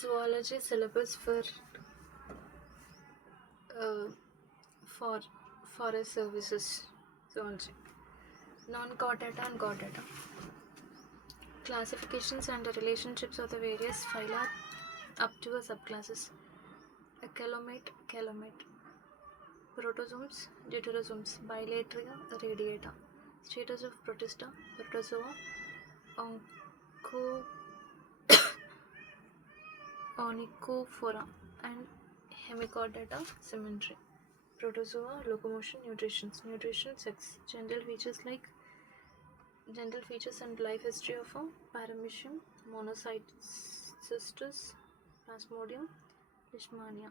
Zoology syllabus uh, for forest services. Zoology. Non-chordata and chordata. Classifications and the relationships of the various phyla up to a subclasses. Calomate. Protozoans, deuterozoans, bilateria, radiata. Status of Protista, Protozoa, Onco, Onychophora, and Hemichordata, symmetry. Protozoa, locomotion, nutrition, sex, general features and life history of a paramecium, monocycystus, plasmodium, leishmania,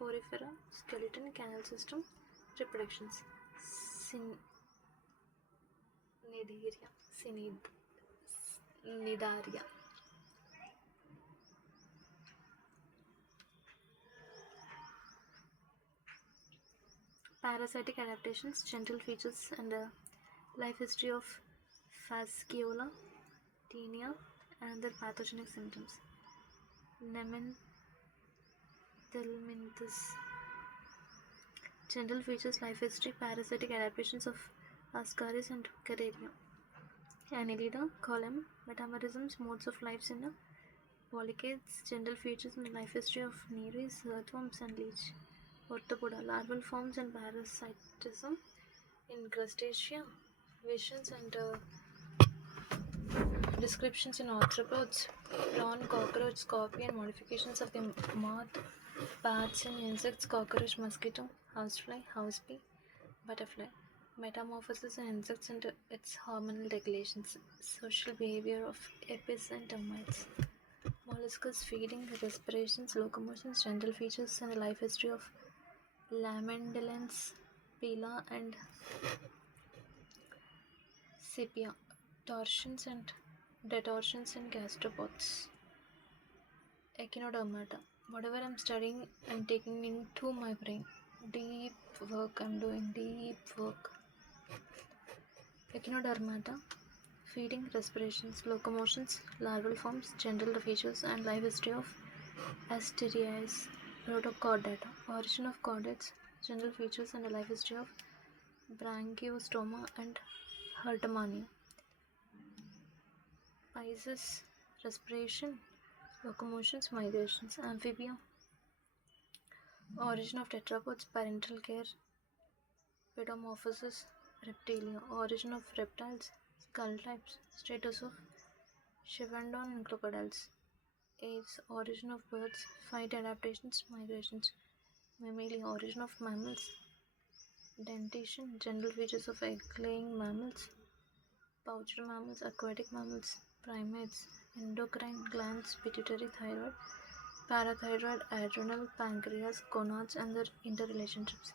porifera, skeleton, canal system, reproductions, Cnidaria, Cnidaria. Parasitic adaptations, general features and life history of Fasciola, tinea, and their pathogenic symptoms. Nementhelminthus. General features, life history, parasitic adaptations of Ascaris and Cararia. Annelida, column, metamerisms, modes of life in polychaetes, general features and life history of Nereis, earthworms and leech. Orthopoda, larval forms and parasitism in crustacea, visions and descriptions in arthropods, prawn, cockroach, scorpion, modifications of the moth, bats and insects, cockroach, mosquito, housefly, housebee, butterfly, metamorphosis in insects and its hormonal regulations, social behavior of apis and termites, molluscs, feeding, respirations, locomotions, general features and the life history of lamellins, pila and sepia, torsions and detorsions in gastropods. Echinodermata. Whatever I'm studying, I'm taking into my brain. Deep work I'm doing, deep work. Echinodermata. Feeding, respirations, locomotions, larval forms, general features, and life history of Asterias. Protochordata. Origin of chordates, general features, and life history of Branchiostoma and Hertmania. Pisces. Respiration, locomotions, migrations. Amphibia. Origin of tetrapods, parental care, pedomorphosis, reptilia. Origin of reptiles, skull types, status of Chevandon and crocodiles. Aves. Origin of birds, flight adaptations, migrations. Mammalia. Origin of mammals, dentition, general features of egg-laying mammals, pouched mammals, aquatic mammals, primates, endocrine glands, pituitary, thyroid, parathyroid, adrenal, pancreas, gonads, and their interrelationships.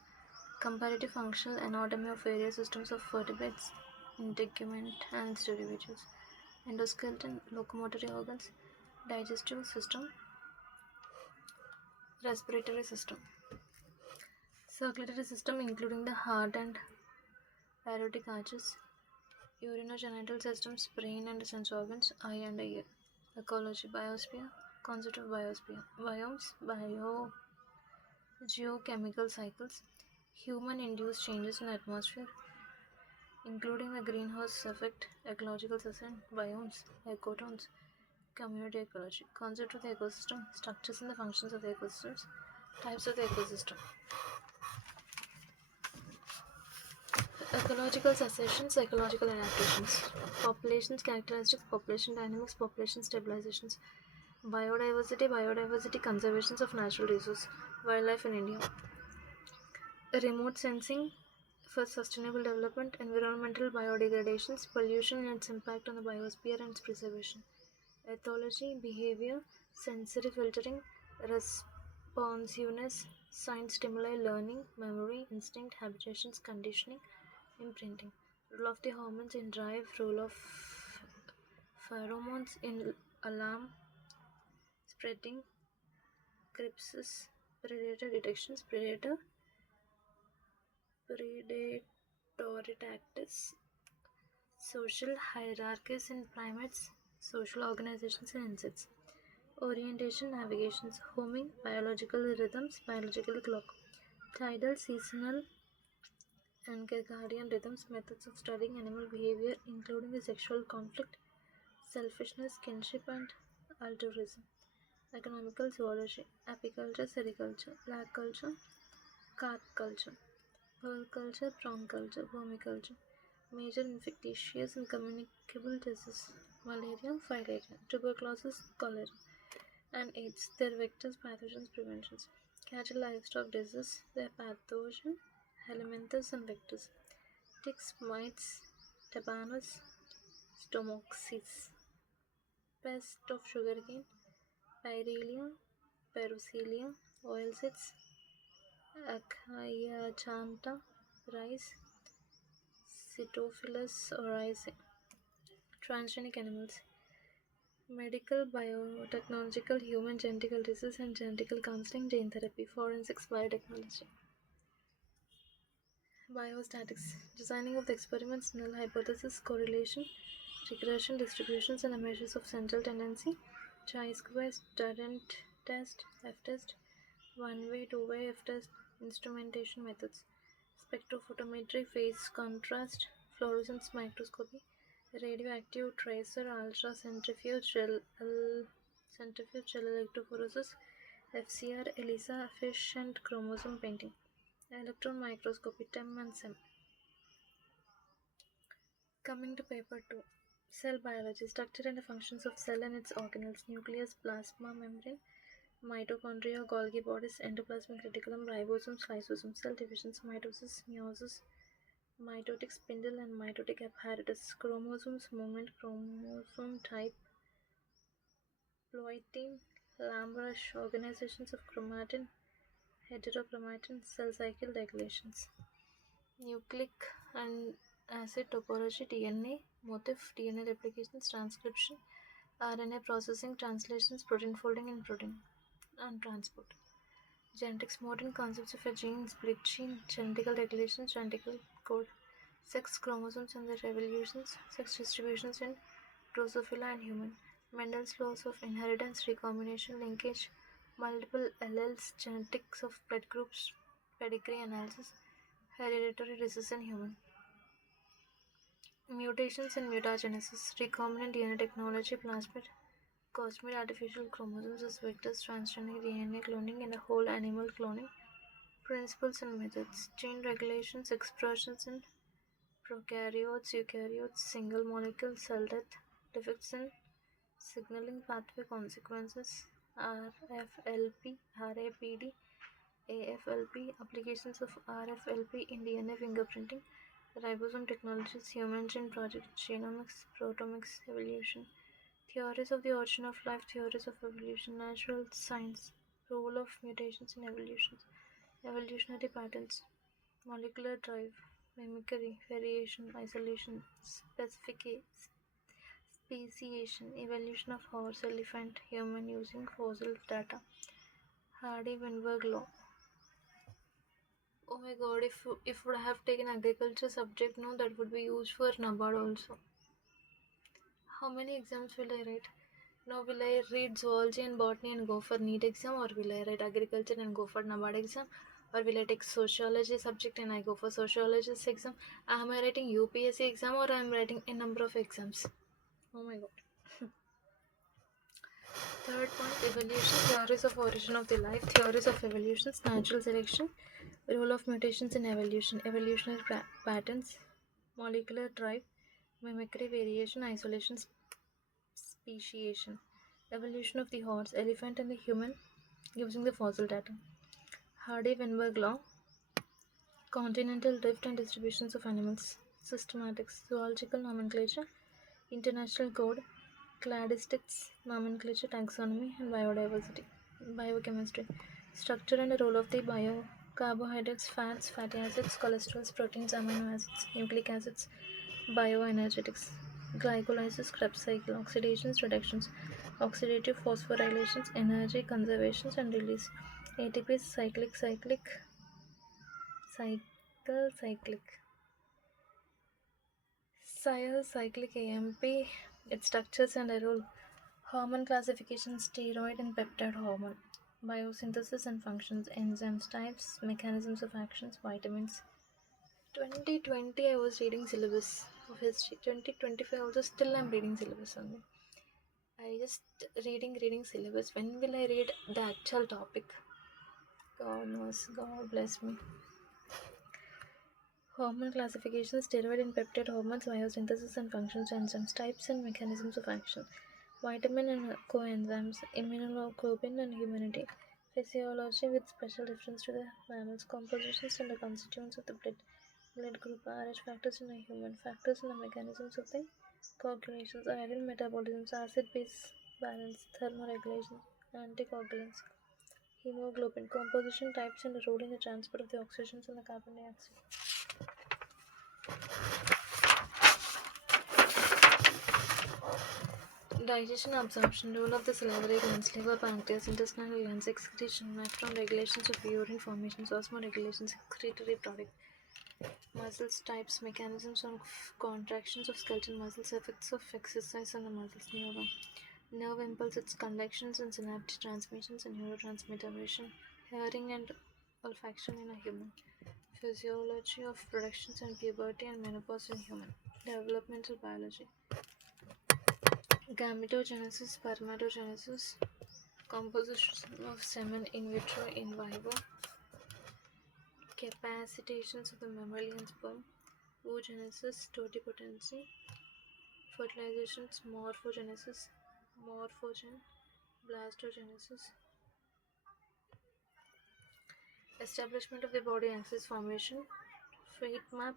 Comparative functional anatomy of various systems of vertebrates, integument and its derivatives. Endoskeleton, locomotory organs, digestive system, respiratory system. Circulatory system including the heart and aortic arches, urinogenital systems, brain and sense organs, eye and ear. Ecology, biosphere, concept of biosphere, biomes, geochemical cycles, human-induced changes in the atmosphere, including the greenhouse effect, ecological system, biomes, ecotones, community ecology, concept of the ecosystem, structures and the functions of the ecosystems, types of the ecosystem. Ecological successions, ecological adaptations, populations, characteristics, population dynamics, population stabilizations, biodiversity conservations of natural resources, wildlife in India, remote sensing for sustainable development, environmental biodegradations, pollution and its impact on the biosphere and its preservation, ethology, behavior, sensory filtering, responsiveness, science stimuli, learning, memory, instinct, habitations, conditioning, imprinting, role of the hormones in drive, role of pheromones in alarm spreading, crypsis, predator detections, predatory tactics, social hierarchies in primates, social organizations in insects, Orientation, navigations, homing, biological rhythms, biological clock, tidal, seasonal, and circadian rhythms, methods of studying animal behavior, including the sexual conflict, selfishness, kinship, and altruism. Economical zoology, apiculture, sericulture, lag culture, carp culture, pearl culture, prawn culture, vermiculture. Major infectious and communicable diseases, malaria, filaria, tuberculosis, cholera, and AIDS. Their vectors, pathogens, preventions. Cattle livestock disease, their pathogen, helminths and vectors. Ticks, mites, tetanus, stomoxis. Pest of sugarcane, pyrexia, perusilia, oilseeds, Achaia rice, Cytophilus oryzae. Transgenic animals, medical, biotechnological, human genetical disease and genetical counseling, gene therapy, forensics, biotechnology. Biostatics, designing of the experiments, null hypothesis, correlation, regression, distributions, and measures of central tendency. Chi-square, Tarrant test, F-test, one-way, two-way, F-test, instrumentation methods. Spectrophotometry, phase contrast, fluorescence microscopy, radioactive tracer, ultracentrifuge, centrifuge gel electrophoresis, FCR, ELISA, fish and chromosome painting, electron microscopy, TEM and SEM. Coming to paper 2. Cell biology, structure and functions of cell and its organelles, nucleus, plasma membrane, mitochondria, Golgi bodies, endoplasmic reticulum, ribosomes, lysosomes, cell divisions, mitosis, meiosis, mitotic spindle and mitotic apparatus, chromosomes, movement, chromosome type, ploidy, Lamb-Rush, organizations of chromatin, heterochromatin, cell cycle regulations, nucleic and acid topology, DNA, motif, DNA replications, transcription, RNA processing, translations, protein folding in protein, and transport. Genetics, modern concepts of a gene, split gene, genetical regulations, genetical code, sex chromosomes and their evolutions, sex distributions in Drosophila and human, Mendel's laws of inheritance, recombination, linkage, multiple alleles, genetics of blood groups, pedigree analysis, hereditary disease in human, mutations and mutagenesis, recombinant DNA technology, plasmid, cosmid artificial chromosomes as vectors, transgenic DNA cloning and whole animal cloning, principles and methods, gene regulations, expressions in prokaryotes, eukaryotes, single molecule cell death, defects in signaling pathway consequences, RFLP, RAPD, AFLP, applications of RFLP in DNA fingerprinting, ribosome technologies, human gene project, genomics, proteomics, evolution, theories of the origin of life, theories of evolution, natural science, role of mutations in evolution, evolutionary patterns, molecular drive, mimicry, variation, isolation, speciation, evolution of horse, elephant, human using fossil data, Hardy-Weinberg law. Oh my god, if would have taken agriculture subject, no, that would be used for NABARD also. How many exams will I write? Now will I read zoology and botany and go for NEET exam, or will I write agriculture and go for NABARD exam, or will I take sociology subject and I go for sociologist exam? Am I writing UPSC exam or I am writing a number of exams? Oh my god. Third point, evolution, theories of origin of the life, theories of evolutions, natural selection, role of mutations in evolution, evolutionary patterns, molecular drive, mimicry, variation, isolation, speciation, evolution of the horse, elephant, and the human using the fossil data. Hardy-Weinberg law, continental drift and distributions of animals, systematics, zoological nomenclature, international code, cladistics, nomenclature, taxonomy, and biodiversity, biochemistry, structure and role of the carbohydrates, fats, fatty acids, cholesterols, proteins, amino acids, nucleic acids, bioenergetics, glycolysis, Krebs cycle, oxidations, reductions, oxidative phosphorylations, energy conservations and release, ATP, cyclic, cyclic AMP, its structures and a role, Hormone classification, steroid and peptide hormone, biosynthesis and functions, enzymes, types, mechanisms of actions, vitamins. 2020 I was reading syllabus of history. 2025 also still I'm reading syllabus only. I just reading syllabus. When will I read the actual topic? God knows. God bless me. Hormone classification, steroid and peptide hormones, biosynthesis and functions, enzymes, types and mechanisms of action, vitamin and coenzymes, immunoglobulin and immunity, physiology with special reference to the mammals, compositions and the constituents of the blood group, RH factors in a human, factors in the mechanisms of the coagulations, iron metabolisms, acid-base balance, thermoregulation, anticoagulants, hemoglobin, composition types and the role in the transport of the oxygens and the carbon dioxide. Digestion absorption, role of the salivary glands, liver, pancreas, intestinal glands, excretion, nephron, regulations of urine formations, osmoregulations, excretory product, muscles, types, mechanisms of contractions of skeletal muscles, effects of exercise on the muscles, nerve impulse, its conductions and synaptic transmissions and neurotransmitter, hearing and olfaction in a human, physiology of productions and puberty and menopause in human, developmental biology. Gametogenesis, spermatogenesis, composition of semen in vitro in vivo, capacitations of the mammalian sperm, oogenesis, totipotency, fertilizations, morphogenesis, morphogen, blastogenesis, establishment of the body axis formation, fate map,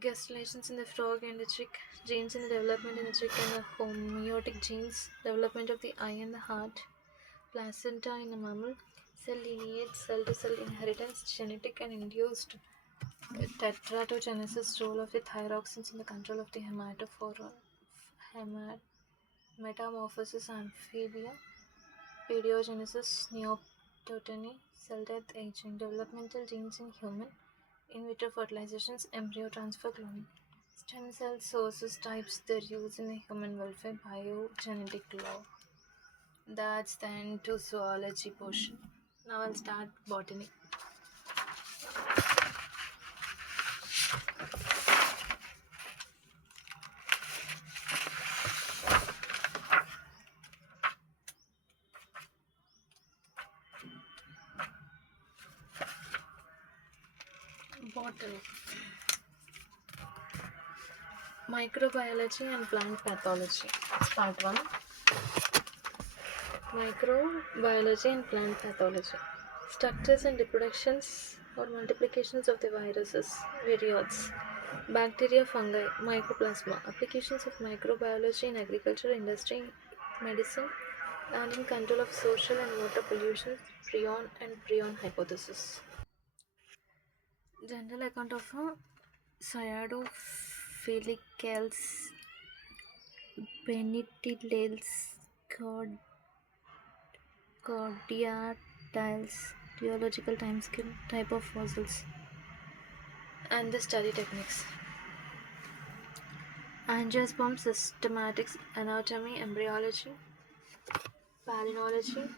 gastrulations in the frog and the chick, genes in the development in the chick and the homeotic genes, development of the eye and the heart, placenta in a mammal, cell lineage, cell to cell inheritance, genetic and induced tetratogenesis, role of the thyroxines in the control of the metamorphosis amphibia, pediogenesis, neoptoteny, cell death, aging, developmental genes in human, in vitro fertilizations, embryo transfer, cloning, stem cell sources, types, their use in the human welfare, biogenetic law. That's the end to zoology portion. Now I'll start botany. Botany. Microbiology and plant pathology. It's part 1. Microbiology and plant pathology. Structures and reproductions or multiplications of the viruses, virions, bacteria, fungi, mycoplasma. Applications of microbiology in agriculture, industry, medicine, and in control of social and water pollution, prion and prion hypothesis. General account of a Cyadophilicalis penitillales cordiatiles geological timescale type of fossils and the study techniques. Angiosperm systematics, anatomy, embryology, palynology,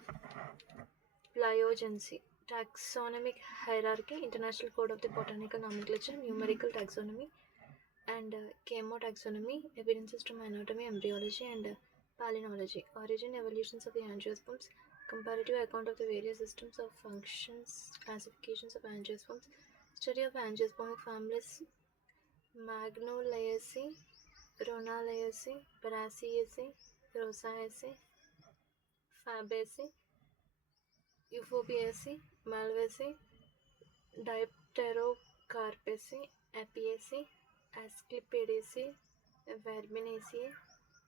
plyogency, taxonomic hierarchy, International Code of the Botanical Nomenclature, numerical taxonomy, and chemotaxonomy, evidences from anatomy, embryology, and palynology, origin, evolutions of the angiosperms, comparative account of the various systems of functions, classifications of angiosperms, study of angiospermic families, Magnoliaceae, Rhonaliaceae, Brassiaceae, Rosaceae, Fabaceae, Euphorbiaceae, Malvaceae, Dipterocarpaceae, Apiaceae, Asclepiadaceae, Verbinaceae,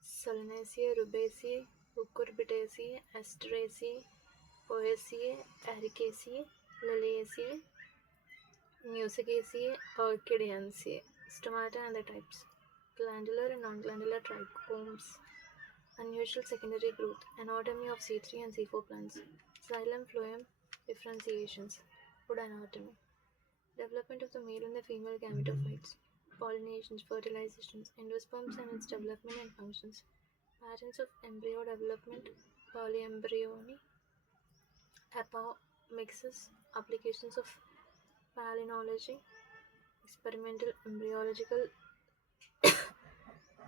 Solanaceae, Rubiaceae, Cucurbitaceae, Asteraceae, Poaceae, Ericaceae, Liliaceae, Musicaceae, Orchidaceae. Stomata and the types. Glandular and non-glandular trichomes. Unusual secondary growth. Anatomy of C3 and C4 plants. Xylem phloem differentiations. Food anatomy. Development of the male and the female gametophytes. Pollinations, fertilizations, endosperms and its development and functions. Patterns of embryo development, polyembryony, apomixis, applications of palynology, experimental embryological,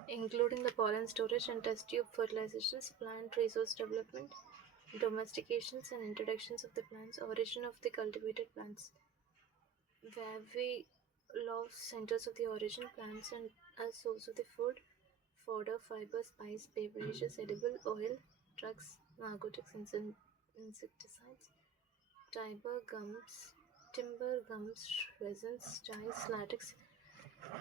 including the pollen storage and test tube fertilizations, plant resource development, domestications and introductions of the plants, origin of the cultivated plants, Vavilov centers of the origin, plants and as source of the food, fodder, fiber, spice, beverages, edible oil, drugs, narcotics, insecticides, timber gums, resins, dyes, latex,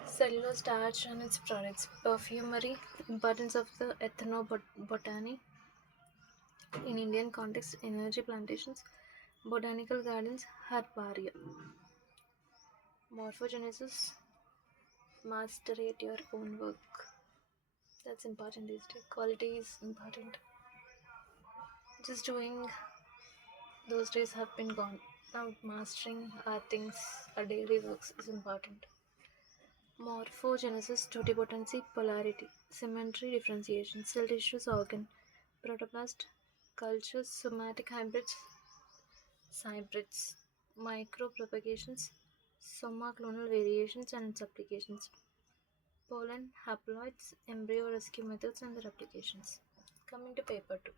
cellulose, starch and its products, perfumery, importance of the ethnobotany in Indian context, energy plantations, botanical gardens, herbaria, morphogenesis, masterate your own work. That's important these days. Quality is important. Just doing those days have been gone. Now mastering our things, our daily works is important. Morphogenesis, totipotency, polarity, symmetry, differentiation, cell tissues, organ, protoplast, cultures, somatic hybrids, micropropagations, somaclonal variations and its applications, pollen, haploids, embryo rescue methods and their applications. Coming to paper 2.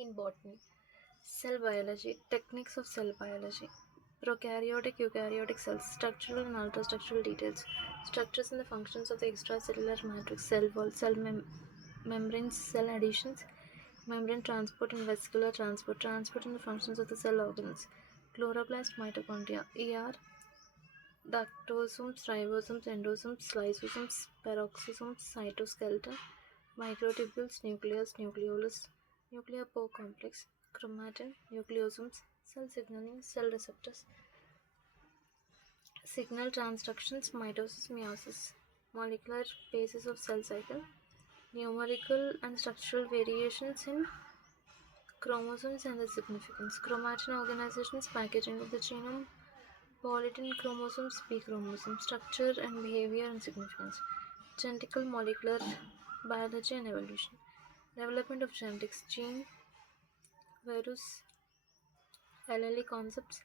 In botany, cell biology, techniques of cell biology, prokaryotic, eukaryotic cells, structural and ultrastructural details, structures and the functions of the extracellular matrix, cell wall, membranes, cell adhesions, membrane transport and vascular transport, transport and the functions of the cell organelles, chloroplast, mitochondria, ductosomes, ribosomes, endosomes, lysosomes, peroxisomes, cytoskeleton, microtubules, nucleus, nucleolus, nuclear pore complex, chromatin, nucleosomes, cell signaling, cell receptors, signal transductions, mitosis, meiosis, molecular basis of cell cycle, numerical and structural variations in chromosomes and their significance, chromatin organizations, packaging of the genome, polytin chromosomes, P chromosomes, structure and behavior and significance, genetical molecular biology and evolution, development of genetics, gene, virus, allele concepts,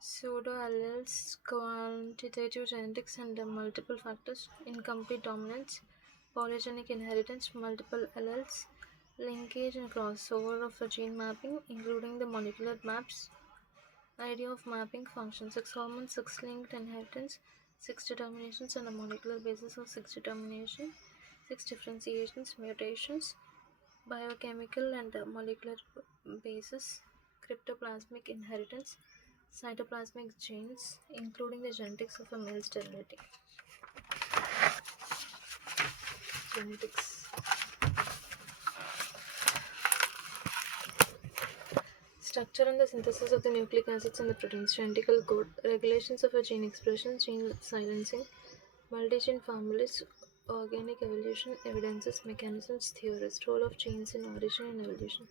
pseudoalleles, quantitative genetics and multiple factors, incomplete dominance, polygenic inheritance, multiple alleles, linkage and crossover of a gene mapping, including the molecular maps, idea of mapping function, 6 hormones, 6 linked inheritance, 6 determinations on a molecular basis of 6 determination, 6 differentiations, mutations, biochemical and molecular basis, cryptoplasmic inheritance, cytoplasmic genes, including the genetics of a male sterility. Genetics. Structure and the synthesis of the nucleic acids and the proteins, genetical code, regulations of a gene expression, gene silencing, multigene families, organic evolution, evidences, mechanisms, theorists, role of genes in origin and evolution,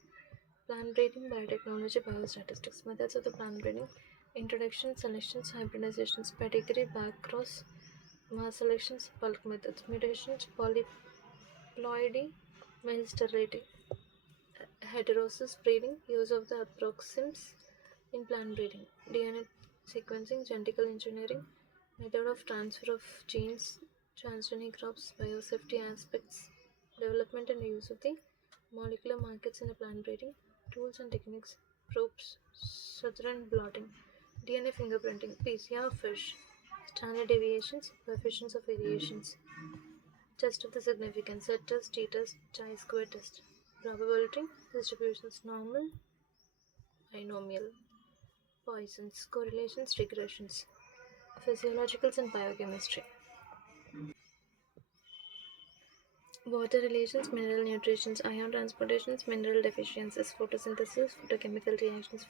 plant breeding, biotechnology, biostatistics, methods of the plant breeding, introduction, selections, hybridizations, pedigree, backcross, mass selections, bulk methods, mutations, polyploidy, male sterility, heterosis breeding, use of the approxims in plant breeding, DNA sequencing, genetic engineering, method of transfer of genes, transgenic crops, biosafety aspects, development and use of the molecular markers in the plant breeding, tools and techniques, probes, Southern blotting, DNA fingerprinting, PCR of fish, standard deviations, coefficients of variations, test of the significance, Z test, T test, chi-square test, probability, distributions, normal, binomial, Poissons, correlations, regressions, physiologicals and biochemistry, water relations, mineral nutritions, ion transportations, mineral deficiencies, photosynthesis, photochemical reactions,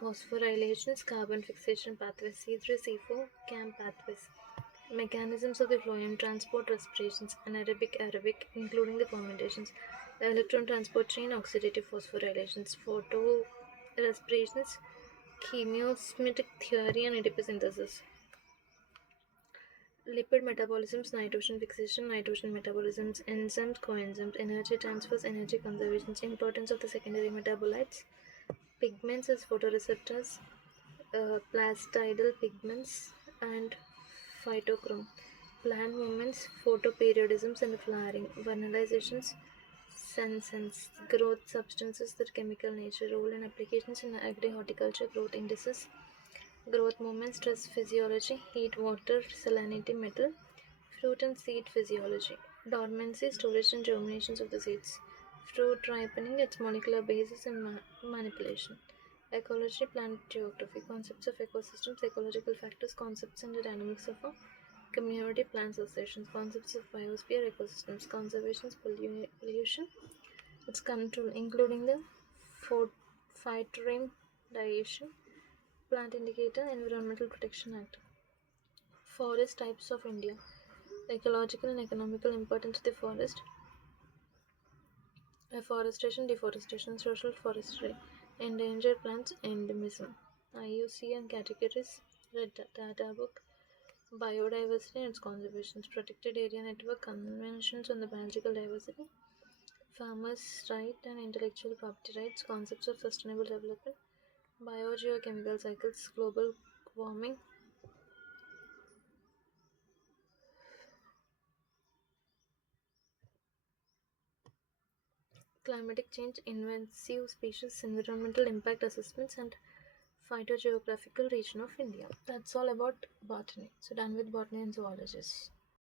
phosphorylations, carbon fixation pathways, C3, C4, CAM pathways, mechanisms of the phloem transport, respirations, anaerobic, aerobic, including the fermentations, the electron transport chain, oxidative phosphorylations, photo respirations, chemiosmitic theory and adiposynthesis, Lipid metabolisms, nitrogen fixation, nitrogen metabolisms, enzymes, coenzymes, energy transfers, energy conservations, importance of the secondary metabolites, pigments as photoreceptors, plastidal pigments, and phytochrome. Plant movements, photoperiodisms and flowering, vernalizations, senescence, growth substances, their chemical nature, role and applications in agri-horticulture, growth indices, growth movement, stress physiology, heat, water, salinity, metal, fruit and seed physiology, dormancy, storage and germinations of the seeds, fruit ripening, its molecular basis and manipulation, ecology, plant geography, concepts of ecosystems, ecological factors, concepts and the dynamics of a community, plant associations, concepts of biosphere, ecosystems, conservation, pollution, its control, including the phytonym diation, plant indicator, Environmental Protection Act. Forest types of India. Ecological and economical importance of the forest. Afforestation, deforestation, social forestry. Endangered plants, endemism. IUCN categories. Red Data Book. Biodiversity and its conservation. Protected Area Network. Conventions on the biological diversity. Farmers' right and intellectual property rights. Concepts of sustainable development. Biogeochemical cycles. Global warming. Climatic change, invasive species, environmental impact assessments, and phytogeographical region of India. That's all about botany. So done with botany and zoologists.